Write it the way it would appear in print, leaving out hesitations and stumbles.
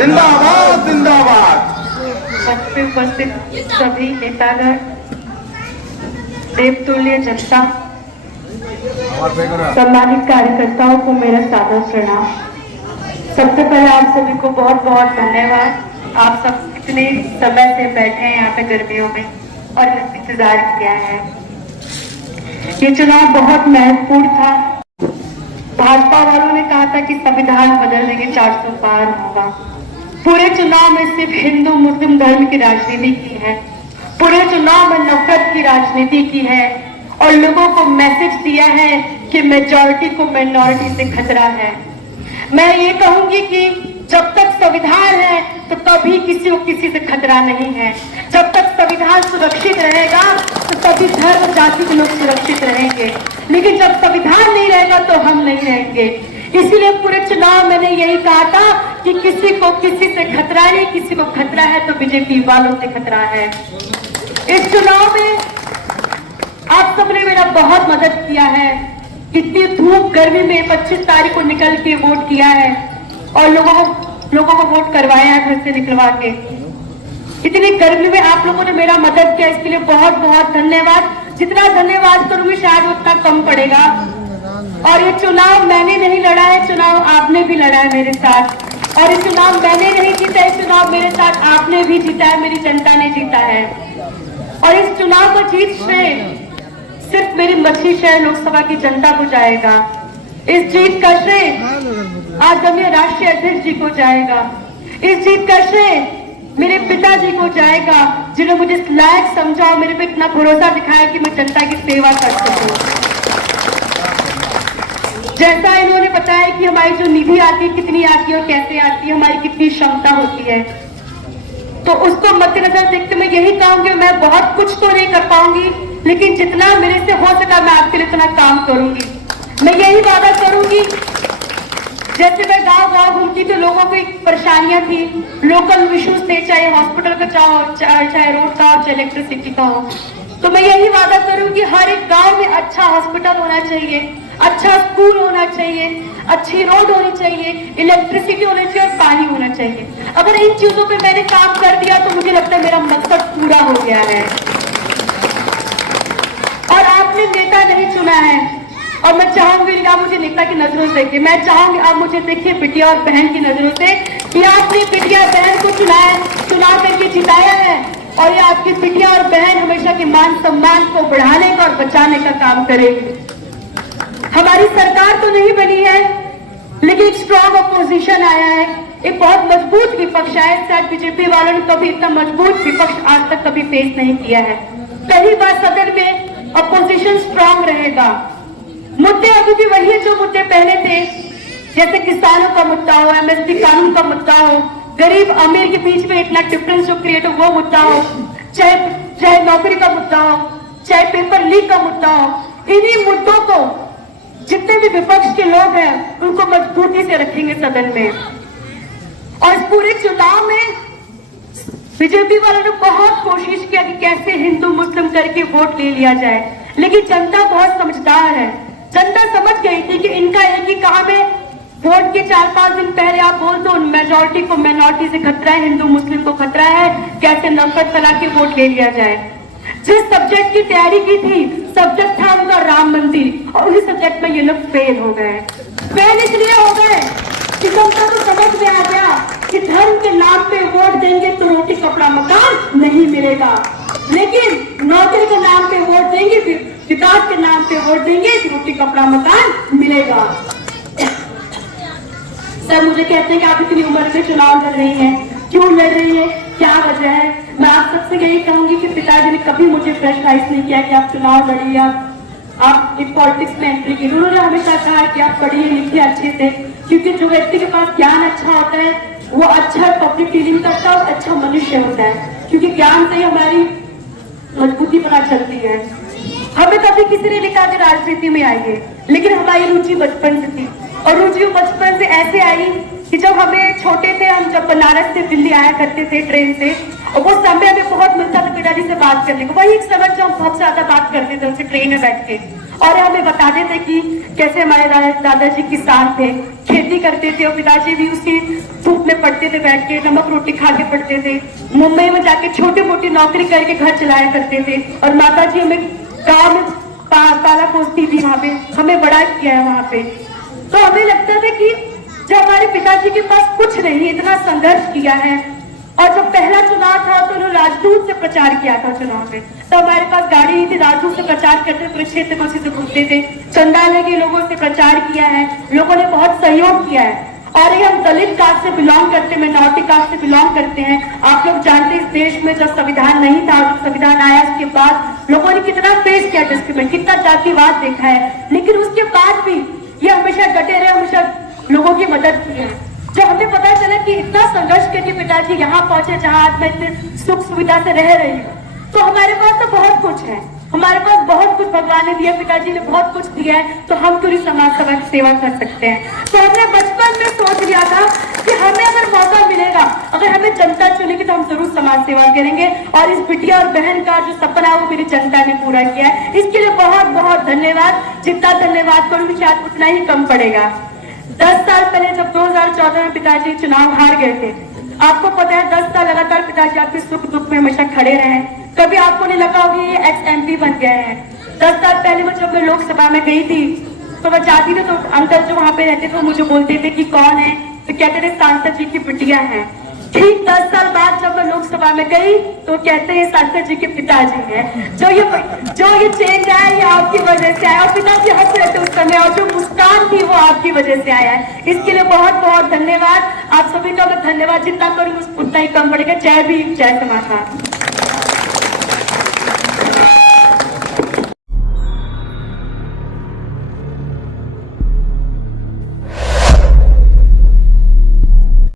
जिंदाबाद जिंदाबाद। मंच पे उपस्थित सभी नेतागण, देवतुल्य जनता, सम्मानित कार्यकर्ताओं को मेरा सादर प्रणाम। सबसे पहले आप सभी को बहुत बहुत धन्यवाद। आप सब इतने समय से बैठे हैं यहाँ पे गर्मियों में और इंतजार किया है। ये चुनाव बहुत महत्वपूर्ण था। भाजपा वालों ने कहा था कि संविधान बदल देंगे, 400 पार होगा। पूरे चुनाव में सिर्फ हिंदू मुस्लिम धर्म की राजनीति की है, पूरे चुनाव में नफरत की राजनीति की है और लोगों को मैसेज दिया है कि मेजॉरिटी को माइनॉरिटी से खतरा है। मैं ये कहूंगी कि जब तक संविधान है तो कभी किसी को किसी से खतरा नहीं है। जब तक संविधान सुरक्षित रहेगा तो सभी धर्म जाति के लोग सुरक्षित रहेंगे, लेकिन जब संविधान नहीं रहेगा तो हम नहीं रहेंगे। इसीलिए पूरे चुनाव मैंने यही कहा था कि किसी को किसी से खतरा नहीं, किसी को खतरा है तो बीजेपी वालों से खतरा है। इस चुनाव में आप सबने मेरा बहुत मदद किया है। इतनी धूप गर्मी में 25 तारीख को निकल के वोट किया है और लोगों को वोट करवाया है घर से निकलवा के। इतनी गर्मी में आप लोगों ने मेरा मदद किया, इसके लिए बहुत बहुत धन्यवाद। जितना धन्यवाद करूंगी शायद उतना कम पड़ेगा। और ये चुनाव मैंने नहीं लड़ा है, चुनाव आपने भी लड़ा है मेरे साथ। और ये चुनाव मैंने नहीं जीता है, चुनाव मेरे साथ आपने भी जीता है, मेरी जनता ने जीता है। और इस चुनाव का जीत श्रेय सिर्फ मेरी मछली शहर लोकसभा की जनता को जाएगा। इस जीत का श्रेय आदरणीय राष्ट्रीय अध्यक्ष जी को जाएगा। इस जीत का श्रेय मेरे पिताजी को जाएगा, जिन्होंने मुझे इस लायक समझा और मेरे पे इतना भरोसा दिखाया कि मैं जनता की सेवा कर सकूं। जैसा इन्होंने बताया कि हमारी जो निधि आती है कितनी आती है और कैसे आती है, हमारी कितनी क्षमता होती है, तो उसको मद्देनजर देखते मैं यही कहूंगी, मैं बहुत कुछ तो नहीं कर पाऊंगी, लेकिन जितना मेरे से हो सका मैं आपके लिए इतना काम करूंगी। मैं यही वादा करूंगी, जैसे मैं गांव घूमती तो लोगों को परेशानियां थी, लोकल इश्यूज थे, चाहे हॉस्पिटल का चाहे रोड का हो, चाहे इलेक्ट्रिसिटी का हो, तो मैं यही वादा करूंगी हर एक गांव में अच्छा हॉस्पिटल होना चाहिए, अच्छा स्कूल होना चाहिए, अच्छी रोड होनी चाहिए, इलेक्ट्रिसिटी होनी चाहिए और पानी होना चाहिए। अगर इन चीजों पे मैंने काम कर दिया तो मुझे लगता है मेरा मकसद पूरा हो गया है। और आपने नेता नहीं चुना है और मैं चाहूंगी आप मुझे नेता की नजरों से देखिए, मैं चाहूंगी आप मुझे देखिए बिटिया और बहन की नजरों से कि आपने बिटिया बहन को चुनाव करके जिताया है और ये आपकी बिटिया और बहन हमेशा के मान सम्मान को बढ़ाने का और बचाने का काम करेगी। हमारी सरकार तो नहीं बनी है, लेकिन एक स्ट्रॉन्ग अपोजिशन आया है, एक बहुत मजबूत विपक्ष आया है। शायद बीजेपी वालों ने कभी इतना मजबूत विपक्ष आज तक कभी फेस नहीं किया है। पहली बार सदन में अपोजिशन स्ट्रॉन्ग रहेगा। मुद्दे अभी भी वही है जो मुद्दे पहले थे, जैसे किसानों का मुद्दा हो, एमएसपी कानून का मुद्दा हो, गरीब अमीर के बीच में इतना डिफरेंस जो क्रिएट हो वो मुद्दा हो, चाहे नौकरी का मुद्दा हो, चाहे पेपर लीक का मुद्दा हो। इन्हीं मुद्दों को जितने भी विपक्ष के लोग हैं उनको मजबूती से रखेंगे सदन में। और इस पूरे चुनाव में बीजेपी वालों ने बहुत कोशिश किया कि कैसे हिंदू मुस्लिम करके वोट ले लिया जाए, लेकिन जनता बहुत समझदार है। जनता समझ गई थी कि इनका एक ही काम है, वोट के 4-5 दिन पहले आप बोल दो मेजॉरिटी को माइनॉरिटी से खतरा है, हिंदू मुस्लिम को खतरा है, कैसे नफरत फैला के वोट ले लिया जाए। जिस सब्जेक्ट की तैयारी की थी सब्जेक्ट था उनका राम मंदिर, और उसी सब्जेक्ट में ये लोग फेल हो गए। फेल इसलिए हो गए कि जनता को समझ में आ गया कि धर्म के नाम पे वोट देंगे तो रोटी कपड़ा मकान नहीं मिलेगा, लेकिन नौकरी के नाम पे वोट देंगे, विकास के नाम पे वोट देंगे तो रोटी कपड़ा मकान मिलेगा। सर मुझे कहते हैं कि आप इतनी उम्र में चुनाव लड़ रही हैं, क्यों लड़ रही है, क्या वजह है? मैं आप सबसे यही कहूंगी कि पिताजी ने कभी मुझे प्रेशराइज नहीं किया कि आप चुनाव लड़िए, आप एक पॉलिटिक्स में एंट्री की। उन्होंने हमेशा कहा कि आप पढ़िए लिखिए अच्छे से, क्योंकि जो व्यक्ति के पास ज्ञान अच्छा होता है वो अच्छा पब्लिक डीलिंग करता है और अच्छा मनुष्य होता है, क्योंकि ज्ञान से ही हमारी मजबूती पता चलती है। हमें कभी किसी ने लिखा कि राजनीति में आइए, लेकिन हमारी रुचि बचपन से थी और रुचि बचपन से ऐसे आई कि जब हमें छोटे थे, हम जब बनारस से दिल्ली आया करते थे ट्रेन से, और वो समय हमें बहुत मिलता था पिताजी से बात करने को। वही एक समय जो हम बहुत ज्यादा बात करते थे उनसे ट्रेन में बैठ के, और हमें बताते थे कि कैसे हमारे दादाजी किसान थे, खेती करते थे और पिताजी भी उसी धूप में पढ़ते थे, बैठ के नमक रोटी खा के पढ़ते थे। मुंबई में जाके छोटी मोटी नौकरी करके घर चलाया करते थे और माताजी हमें गाँव में पाला पोसती थी, वहां पे हमें बड़ा किया है वहां पे। तो हमें लगता था कि जब हमारे पिताजी के पास कुछ नहीं, इतना संघर्ष किया है, और जब पहला चुनाव था तो उन्होंने राजदूत से प्रचार किया था चुनाव में, तो हमारे पास गाड़ी नहीं थी, राजदूत से प्रचार करते पूरे क्षेत्र में से घूमते थे, चंदा लेके लोगों से प्रचार किया है, लोगों ने बहुत सहयोग किया है। और ये हम दलित कास्ट से बिलोंग करते हैं, माइनॉरिटी कास्ट से बिलोंग करते हैं। आप लोग जानते हैं इस देश में जब संविधान नहीं था, जब संविधान आया उसके बाद लोगों ने कितना फेस किया डिस्क्रिमिनेट, कितना जातिवाद देखा है, लेकिन उसके बाद भी ये हमेशा डटे रहे, हमेशा लोगों की मदद की है। जब हमें पता चला कि इतना संघर्ष करके पिताजी यहाँ पहुंचे जहाँ आज मैं इतने सुख सुविधा से रह रही हूँ, तो हमारे पास तो बहुत कुछ है, हमारे पास बहुत कुछ भगवान ने दिया, पिताजी ने बहुत कुछ दिया है, तो हम पूरी समाज सेवा की सेवा कर सकते हैं। तो हमने बचपन में सोच लिया था कि हमें अगर मौका मिलेगा, अगर हमें जनता चुनेगी तो हम जरूर समाज सेवा करेंगे, और इस बिटिया और बहन का जो सपना है वो मेरी जनता ने पूरा किया है। इसके लिए बहुत बहुत धन्यवाद। जितना धन्यवाद करूंगी शायद उतना ही कम पड़ेगा। 10 साल पहले जब 2014 में पिताजी चुनाव हार गए थे, आपको पता है 10 साल लगातार पिताजी आपके सुख दुख में हमेशा खड़े रहे। कभी आपको नहीं लगा होगी ये एक्स MP बन गए हैं। 10 साल पहले में जब मैं लोकसभा में गई थी तो मैं जाती थी तो अंकल जो वहां पे रहते थे मुझे बोलते थे कि कौन है, तो कहते थे सांसद जी की बिटिया है। ठीक 10 साल बाद जब मैं लोकसभा में गई तो कहते हैं सांसद जी के पिताजी हैं। जो ये चेंज आया ये आपकी वजह से आया, और पिताजी हंस रहे थे उस समय, और जो मुस्कान थी वो आपकी वजह से आया है। इसके लिए बहुत बहुत धन्यवाद। आप सभी का मैं धन्यवाद जितना करूँ उतना ही कम पड़ेगा। जय भीम, जय समाज।